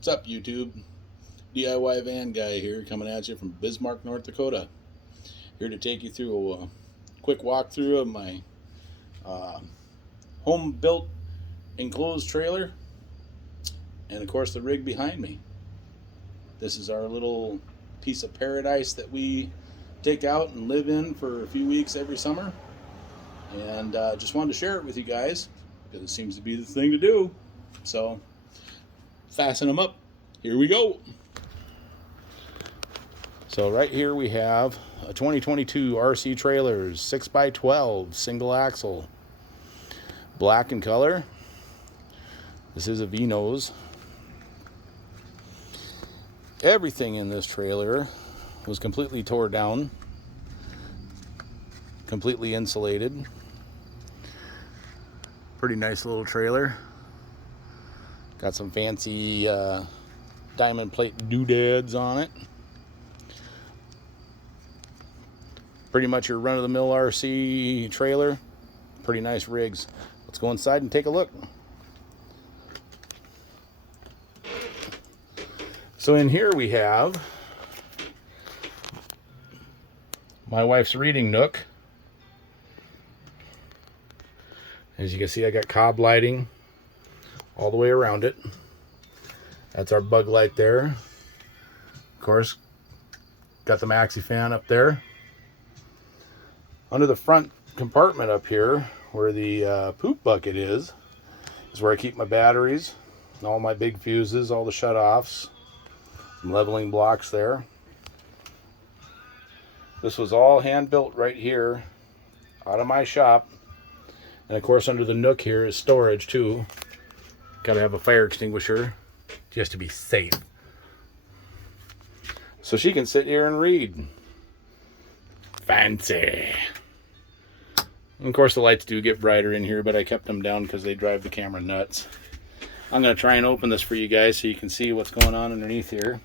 What's up, YouTube? DIY van guy here, coming at you from Bismarck, North Dakota. Here to take you through a quick walkthrough of my uh, home built enclosed trailer, and of course the rig behind me. This is our little piece of paradise that we take out and live in for a few weeks every summer, and just wanted to share it with you guys because it seems to be the thing to do. So fasten them up. Here we go. So right here we have a 2022 RC Trailers 6x12 single axle, black in color. This is a V-nose. Everything in this trailer was completely tore down, completely insulated. Pretty nice little trailer. Got some fancy diamond plate doodads on it. Pretty much your run-of-the-mill RC trailer. Pretty nice rigs. Let's go inside and take a look. So in here we have my wife's reading nook. As you can see, I got cob lighting all the way around it. That's our bug light there. Of course, got the maxi fan up there. Under the front compartment up here, where the poop bucket is where I keep my batteries, all my big fuses, all the shut-offs, some leveling blocks there. This was all hand-built right here out of my shop. And of course, under the nook here is storage too. Got to have a fire extinguisher just to be safe. So she can sit here and read. Fancy. And of course, the lights do get brighter in here, but I kept them down because they drive the camera nuts. I'm going to try and open this for you guys so you can see what's going on underneath here.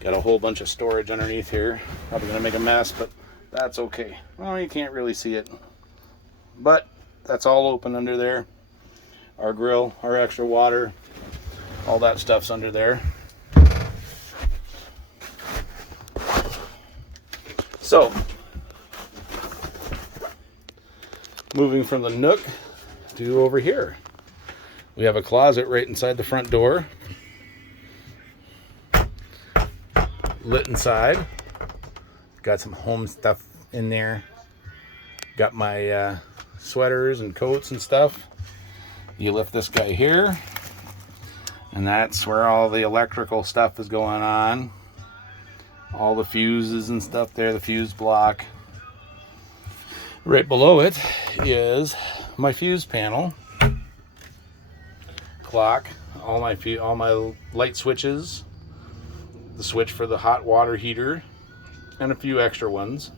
Got a whole bunch of storage underneath here. Probably going to make a mess, but that's okay. Well, you can't really see it. But that's all open under there. Our grill, our extra water, all that stuff's under there. So, moving from the nook to over here, we have a closet right inside the front door, lit inside. Got some home stuff in there. Got my sweaters and coats and stuff. You lift this guy here, and that's where all the electrical stuff is going on. All the fuses and stuff there, the fuse block. Right below it is my fuse panel, clock, all my light switches, the switch for the hot water heater, and a few extra ones.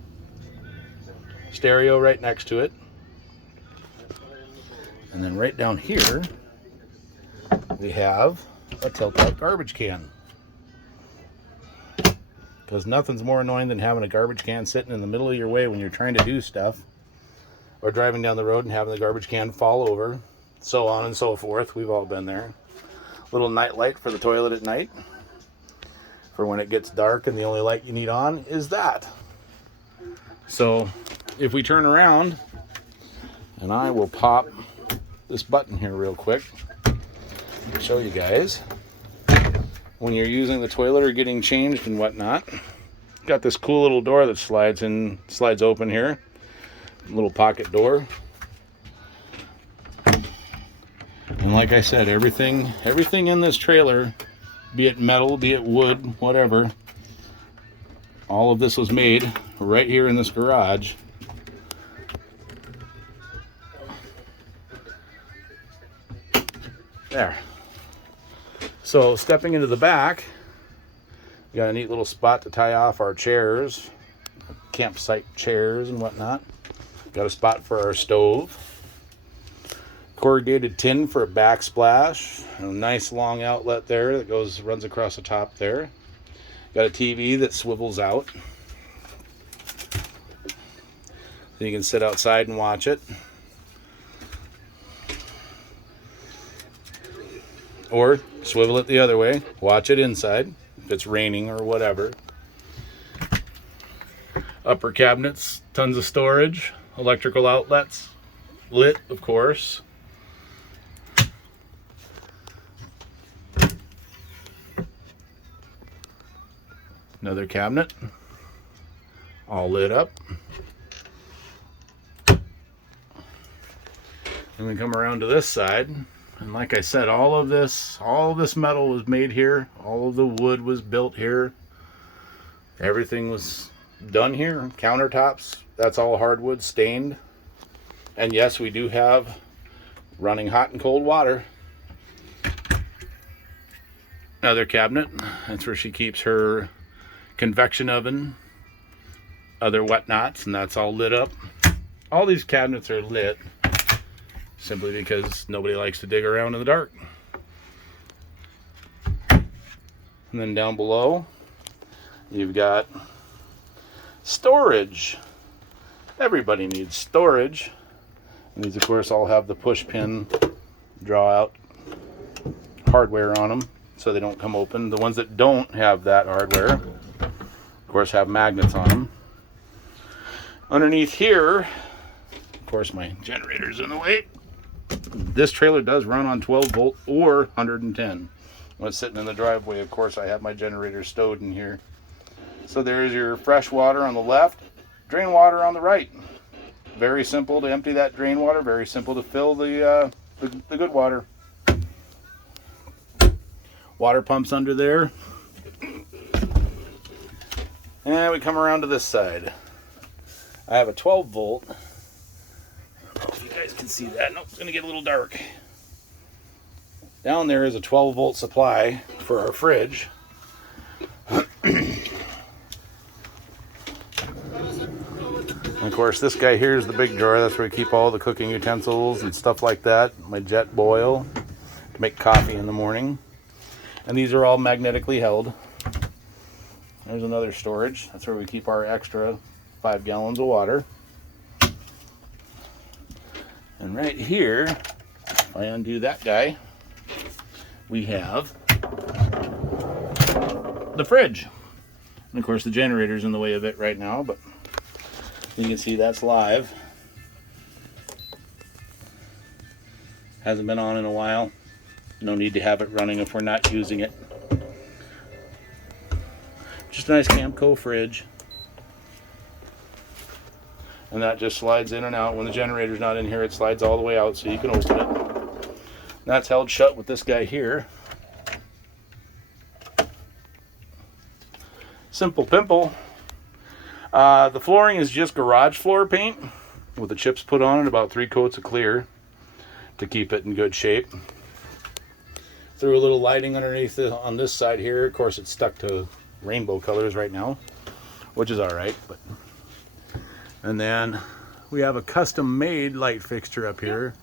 Stereo right next to it. And then right down here, we have a tilt-out garbage can. Because nothing's more annoying than having a garbage can sitting in the middle of your way when you're trying to do stuff, or driving down the road and having the garbage can fall over, so on and so forth. We've all been there. Little night light for the toilet at night, for when it gets dark and the only light you need on is that. So if we turn around, and I will pop this button here real quick to show you guys when you're using the toilet or getting changed and whatnot. Got this cool little door that slides open here. Little pocket door. And like I said, everything in this trailer, be it metal, be it wood, whatever, all of this was made right here in this garage. There. So stepping into the back, we got a neat little spot to tie off our chairs, campsite chairs and whatnot. Got a spot for our stove. Corrugated tin for a backsplash. A nice long outlet there that runs across the top there. Got a TV that swivels out, so you can sit outside and watch it. Or swivel it the other way. Watch it inside if it's raining or whatever. Upper cabinets, tons of storage, electrical outlets, lit, of course. Another cabinet, all lit up. And we come around to this side, and like I said, all of this metal was made here. All of the wood was built here. Everything was done here. Countertops, that's all hardwood, stained. And yes, we do have running hot and cold water. Another cabinet, that's where she keeps her convection oven, other whatnots, and that's all lit up. All these cabinets are lit simply because nobody likes to dig around in the dark. And then down below, you've got storage. Everybody needs storage. And these, of course, all have the push pin draw out hardware on them so they don't come open. The ones that don't have that hardware, of course, have magnets on them. Underneath here, of course, my generator's in the way. This trailer does run on 12 volt or 110. When it's sitting in the driveway, of course, I have my generator stowed in here. So there's your fresh water on the left, drain water on the right. Very simple to empty that drain water, very simple to fill the good water. Water pumps under there. And we come around to this side. I have a 12 volt. I don't know if you guys can see that. Nope, it's going to get a little dark. Down there is a 12 volt supply for our fridge. And of course, this guy here is the big drawer. That's where we keep all the cooking utensils and stuff like that. My jet boil to make coffee in the morning. And these are all magnetically held. There's another storage. That's where we keep our extra 5 gallons of water. And right here, if I undo that guy, we have the fridge. And of course, the generator's in the way of it right now, but you can see that's live. Hasn't been on in a while. No need to have it running if we're not using it. Just a nice Camco fridge. And that just slides in and out. When the generator's not in here, it slides all the way out so you can open it. And that's held shut with this guy here. Simple pimple. The flooring is just garage floor paint with the chips put on it, about 3 coats of clear to keep it in good shape. Threw a little lighting underneath it on this side here. Of course, it's stuck to rainbow colors right now, which is all right. But and then we have a custom-made light fixture up here.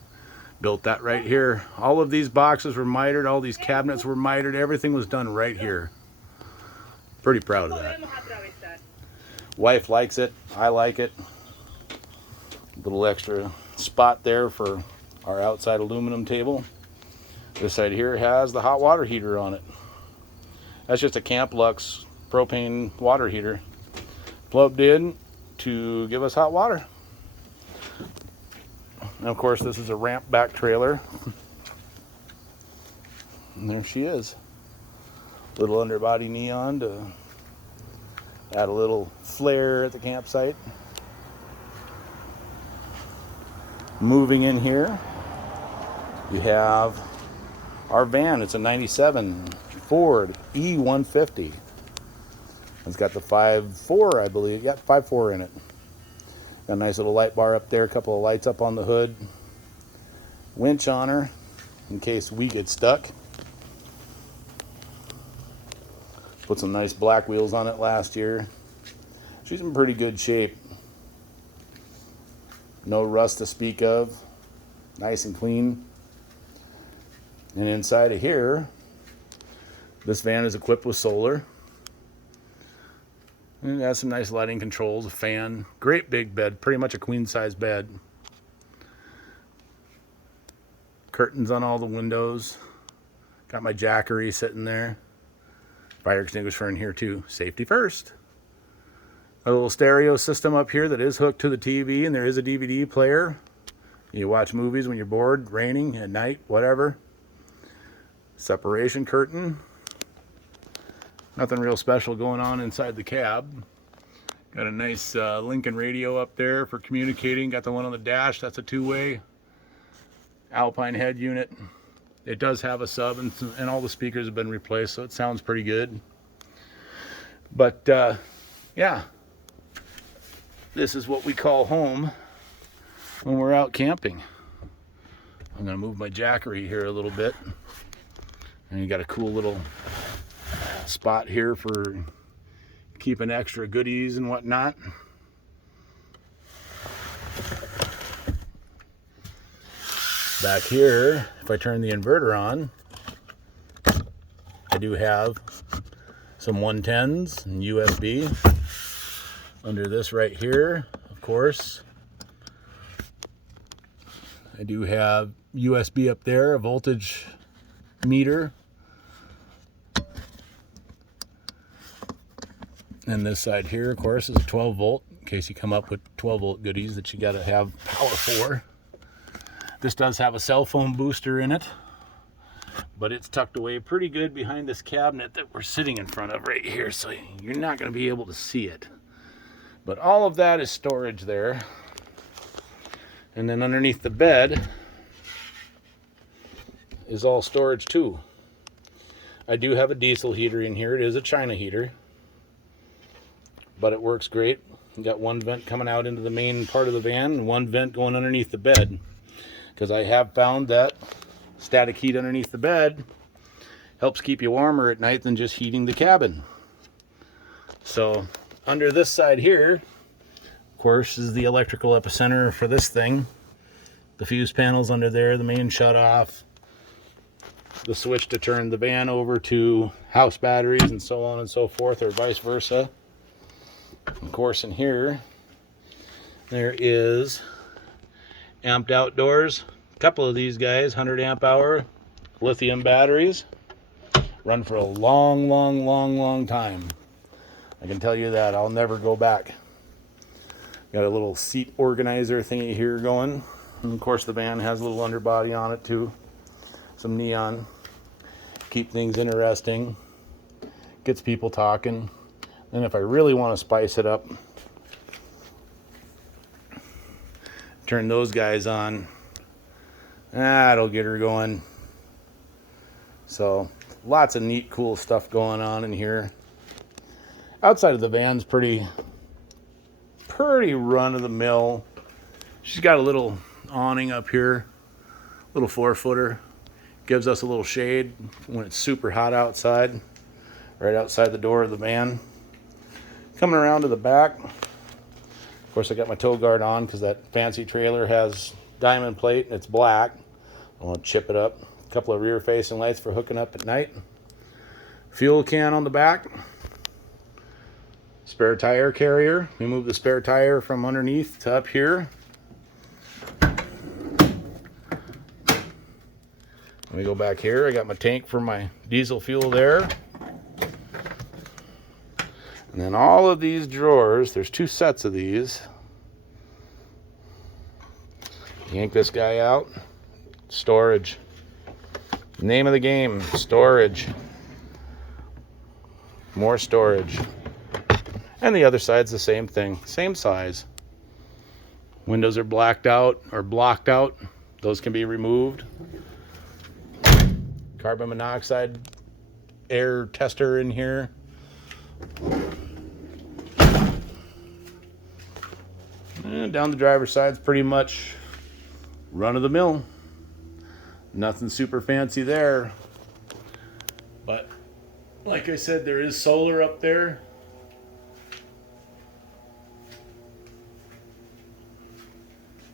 Built that right here. All of these boxes were mitered. All these cabinets were mitered. Everything was done right here. Pretty proud of that. Wife likes it. I like it. Little extra spot there for our outside aluminum table. This side here has the hot water heater on it. That's just a Camp Lux propane water heater plugged in to give us hot water. And of course, this is a ramp back trailer. And there she is. Little underbody neon to add a little flare at the campsite. Moving in here, you have our van. It's a 97 Ford E150. It's got the 5.4, I believe. Yeah, 5.4 in it. Got a nice little light bar up there, a couple of lights up on the hood. Winch on her in case we get stuck. Put some nice black wheels on it last year. She's in pretty good shape. No rust to speak of. Nice and clean. And inside of here, this van is equipped with solar. And it has some nice lighting controls, a fan, great big bed, pretty much a queen size bed. Curtains on all the windows. Got my Jackery sitting there. Fire extinguisher in here too. Safety first. A little stereo system up here that is hooked to the TV, and there is a DVD player. You watch movies when you're bored, raining, at night, whatever. Separation curtain. Nothing real special going on inside the cab. Got a nice Lincoln radio up there for communicating. Got the one on the dash, that's a two-way. Alpine head unit. It does have a sub, and all the speakers have been replaced, so it sounds pretty good. But yeah, this is what we call home when we're out camping. I'm gonna move my Jackery here a little bit. And you got a cool little spot here for keeping extra goodies and whatnot. Back here, if I turn the inverter on, I do have some 110s and USB. Under this right here, of course, I do have USB up there, a voltage meter. And this side here, of course, is a 12 volt, in case you come up with 12 volt goodies that you got to have power for. This does have a cell phone booster in it, but it's tucked away pretty good behind this cabinet that we're sitting in front of right here, so you're not going to be able to see it. But all of that is storage there. And then underneath the bed is all storage too. I do have a diesel heater in here. It is a China heater, but it works great. You got one vent coming out into the main part of the van and one vent going underneath the bed, because I have found that static heat underneath the bed helps keep you warmer at night than just heating the cabin. So under this side here, of course, is the electrical epicenter for this thing. The fuse panels under there, the main shut off, the switch to turn the van over to house batteries and so on and so forth, or vice versa. Of course, in here there is Amped Outdoors, a couple of these guys, 100 amp hour lithium batteries, run for a long time. I can tell you that. I'll never go back. Got a little seat organizer thingy here going, and of course the van has a little underbody on it too, some neon, keep things interesting, gets people talking. And if I really want to spice it up, turn those guys on. That'll get her going. So lots of neat, cool stuff going on in here. Outside of the van's pretty run-of-the-mill. She's got a little awning up here, little 4-footer. Gives us a little shade when it's super hot outside, right outside the door of the van. Coming around to the back, of course I got my tow guard on because that fancy trailer has diamond plate and it's black. I want to chip it up. A couple of rear facing lights for hooking up at night. Fuel can on the back. Spare tire carrier. We moved the spare tire from underneath to up here. Let me go back here. I got my tank for my diesel fuel there. And then all of these drawers, there's 2 sets of these. Yank this guy out. Storage. Name of the game, storage. More storage. And the other side's the same thing, same size. Windows are blacked out or blocked out. Those can be removed. Carbon monoxide air tester in here. And down the driver's side's pretty much run-of-the-mill. Nothing super fancy there. But like I said, there is solar up there.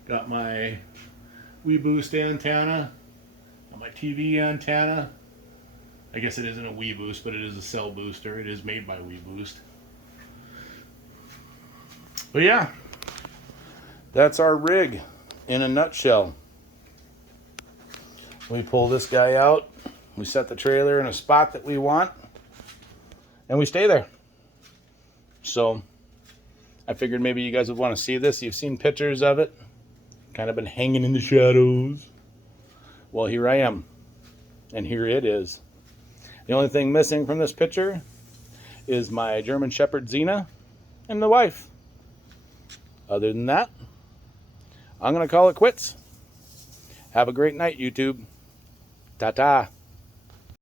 Got my WeBoost antenna. Got my TV antenna. I guess it isn't a WeBoost, but it is a cell booster. It is made by WeBoost. But yeah, that's our rig in a nutshell. We pull this guy out. We set the trailer in a spot that we want, and we stay there. So I figured maybe you guys would want to see this. You've seen pictures of it, kind of been hanging in the shadows. Well, here I am, and here it is. The only thing missing from this picture is my German Shepherd Xena and the wife. Other than that, I'm going to call it quits. Have a great night, YouTube. Ta-ta.